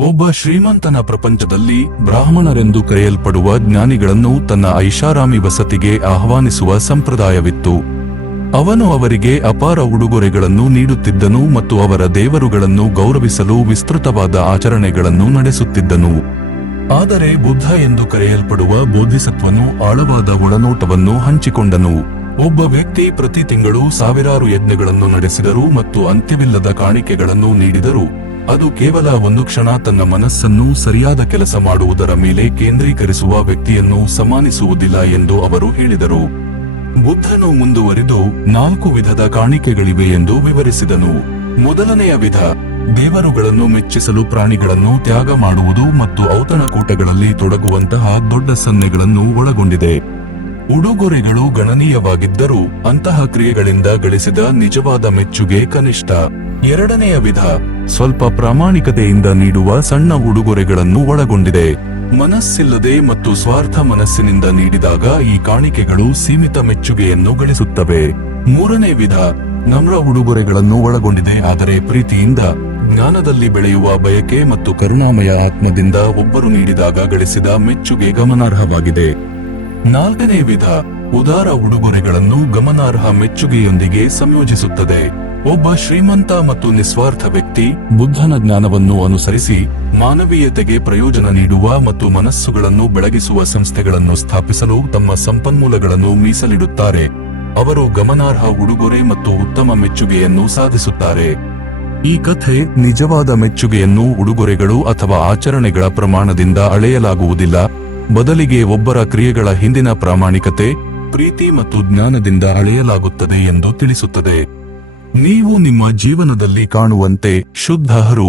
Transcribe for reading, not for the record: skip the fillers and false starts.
ಒಬ್ಬ ಶ್ರೀಮಂತನ ಪ್ರಪಂಚದಲ್ಲಿ ಬ್ರಾಹ್ಮಣರೆಂದು ಕರೆಯಲ್ಪಡುವ ಜ್ಞಾನಿಗಳನ್ನು ತನ್ನ ಐಷಾರಾಮಿ ವಸತಿಗೆ ಆಹ್ವಾನಿಸುವ ಸಂಪ್ರದಾಯವಿತ್ತು. ಅವನು ಅವರಿಗೆ ಅಪಾರ ಉಡುಗೊರೆಗಳನ್ನು ನೀಡುತ್ತಿದ್ದನು ಮತ್ತು ಅವರ ದೇವರುಗಳನ್ನು ಗೌರವಿಸಲು ವಿಸ್ತೃತವಾದ ಆಚರಣೆಗಳನ್ನು ನಡೆಸುತ್ತಿದ್ದನು. ಆದರೆ ಬುದ್ಧ ಎಂದು ಕರೆಯಲ್ಪಡುವ ಬೋಧಿಸತ್ವನು ಆಳವಾದ ಒಳನೋಟವನ್ನು ಹಂಚಿಕೊಂಡನು. ಒಬ್ಬ ವ್ಯಕ್ತಿ ಪ್ರತಿ ತಿಂಗಳು ಸಾವಿರಾರು ಯಜ್ಞಗಳನ್ನು ನಡೆಸಿದರು ಮತ್ತು ಅಂತ್ಯವಿಲ್ಲದ ಕಾಣಿಕೆಗಳನ್ನು ನೀಡಿದರು. ಅದು ಕೇವಲ ಒಂದು ಕ್ಷಣ ತನ್ನ ಮನಸ್ಸನ್ನು ಸರಿಯಾದ ಕೆಲಸ ಮಾಡುವುದರ ಮೇಲೆ ಕೇಂದ್ರೀಕರಿಸುವ ವ್ಯಕ್ತಿಯನ್ನು ಸಮಾನಿಸುವುದಿಲ್ಲ ಎಂದು ಅವರು ಹೇಳಿದರು. ಬುದ್ಧನು ಮುಂದುವರಿದು 4 ವಿಧದ ಕಾಣಿಕೆಗಳಿವೆ ಎಂದು ವಿವರಿಸಿದನು. ಮೊದಲನೆಯ ವಿಧ ದೇವರುಗಳನ್ನು ಮೆಚ್ಚಿಸಲು ಪ್ರಾಣಿಗಳನ್ನು ತ್ಯಾಗ ಮಾಡುವುದು ಮತ್ತು ಔತಣಕೂಟಗಳಲ್ಲಿ ತೊಡಗುವಂತಹ ದೊಡ್ಡ ಸನ್ನೆಗಳನ್ನು ಒಳಗೊಂಡಿದೆ. ಉಡುಗೊರೆಗಳು ಗಣನೀಯವಾಗಿದ್ದರೂ ಅಂತಹ ಕ್ರಿಯೆಗಳಿಂದ ಗಳಿಸಿದ ನಿಜವಾದ ಮೆಚ್ಚುಗೆ ಕನಿಷ್ಠ. ಎರಡನೆಯ ವಿಧ ಸ್ವಲ್ಪ ಪ್ರಾಮಾಣಿಕತೆಯಿಂದ ನೀಡುವ ಸಣ್ಣ ಉಡುಗೊರೆಗಳನ್ನು ಒಳಗೊಂಡಿದೆ. ಮನಸ್ಸಿಲ್ಲದೆ ಮತ್ತು ಸ್ವಾರ್ಥ ಮನಸ್ಸಿನಿಂದ ನೀಡಿದಾಗ ಈ ಕಾಣಿಕೆಗಳು ಸೀಮಿತ ಮೆಚ್ಚುಗೆಯನ್ನು ಗಳಿಸುತ್ತವೆ. ಮೂರನೇ ವಿಧ ನಮ್ರ ಉಡುಗೊರೆಗಳನ್ನು ಒಳಗೊಂಡಿದೆ, ಆದರೆ ಪ್ರೀತಿಯಿಂದ, ಜ್ಞಾನದಲ್ಲಿ ಬೆಳೆಯುವ ಬಯಕೆ ಮತ್ತು ಕರುಣಾಮಯ ಆತ್ಮದಿಂದ ಒಬ್ಬರು ನೀಡಿದಾಗ ಗಳಿಸಿದ ಮೆಚ್ಚುಗೆ ಗಮನಾರ್ಹವಾಗಿದೆ. ನಾಲ್ಕನೇ ವಿಧ ಉದಾರ ಉಡುಗೊರೆಗಳನ್ನು ಗಮನಾರ್ಹ ಮೆಚ್ಚುಗೆಯೊಂದಿಗೆ ಸಂಯೋಜಿಸುತ್ತದೆ. ಒಬ್ಬ ಶ್ರೀಮಂತ ಮತ್ತು ನಿಸ್ವಾರ್ಥ ವ್ಯಕ್ತಿ ಬುದ್ಧನ ಜ್ಞಾನವನ್ನು ಅನುಸರಿಸಿ ಮಾನವೀಯತೆಗೆ ಪ್ರಯೋಜನ ನೀಡುವ ಮತ್ತು ಮನಸ್ಸುಗಳನ್ನು ಬೆಳಗಿಸುವ ಸಂಸ್ಥೆಗಳನ್ನು ಸ್ಥಾಪಿಸಲು ತಮ್ಮ ಸಂಪನ್ಮೂಲಗಳನ್ನು ಮೀಸಲಿಡುತ್ತಾರೆ. ಅವರು ಗಮನಾರ್ಹ ಉಡುಗೊರೆ ಮತ್ತು ಉತ್ತಮ ಮೆಚ್ಚುಗೆಯನ್ನು ಸಾಧಿಸುತ್ತಾರೆ. ಈ ಕಥೆ ನಿಜವಾದ ಮೆಚ್ಚುಗೆಯನ್ನು ಉಡುಗೊರೆಗಳು ಅಥವಾ ಆಚರಣೆಗಳ ಪ್ರಮಾಣದಿಂದ ಅಳೆಯಲಾಗುವುದಿಲ್ಲ, ಬದಲಿಗೆ ಒಬ್ಬರ ಕ್ರಿಯೆಗಳ ಹಿಂದಿನ ಪ್ರಾಮಾಣಿಕತೆ, ಪ್ರೀತಿ ಮತ್ತು ಜ್ಞಾನದಿಂದ ಅಳೆಯಲಾಗುತ್ತದೆ ಎಂದು ತಿಳಿಸುತ್ತದೆ. ನೀವು ನಿಮ್ಮ ಜೀವನದಲ್ಲಿ ಕಾಣುವಂತೆ ಶುದ್ಧರು.